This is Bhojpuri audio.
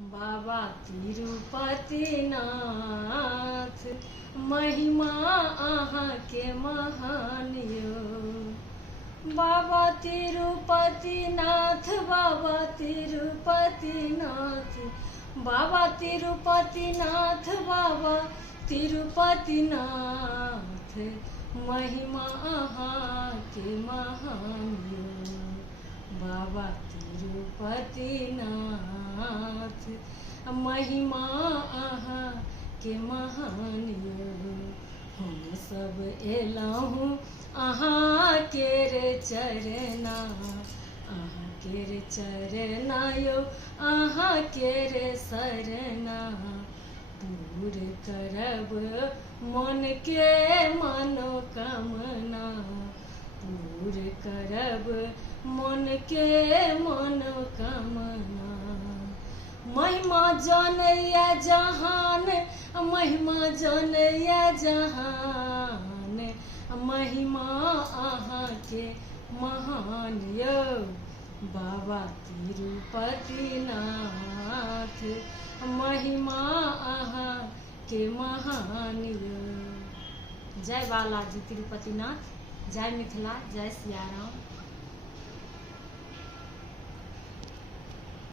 बाबा तिरुपतिनाथ महिमा अहाँके महान यो। बाबा तिरुपतिनाथ, बाबा तिरुपतिनाथ, बाबा तिरुपतिनाथ, बाबा तिरुपतिनाथ महिमा अहाँके महान यो। बाबा तिरुपतिनाथ महिमा अहाँके महान यो। हम सब एलहुँ अहाँके रे चरना, अहाँके रे चरना यो, अहाँके रे शरणा। पूर करब मन के मनोकामना, पूर करब मन के मनोकामना। महिमा जनैया जहान, महिमा जनैया जहान, महिमा अहाँके महान यो। बाबा तिरुपतिनाथ महिमा अहाँके महान यो। जय बालाजी तिरुपतिनाथ, जय मिथिला, जय सिया राम।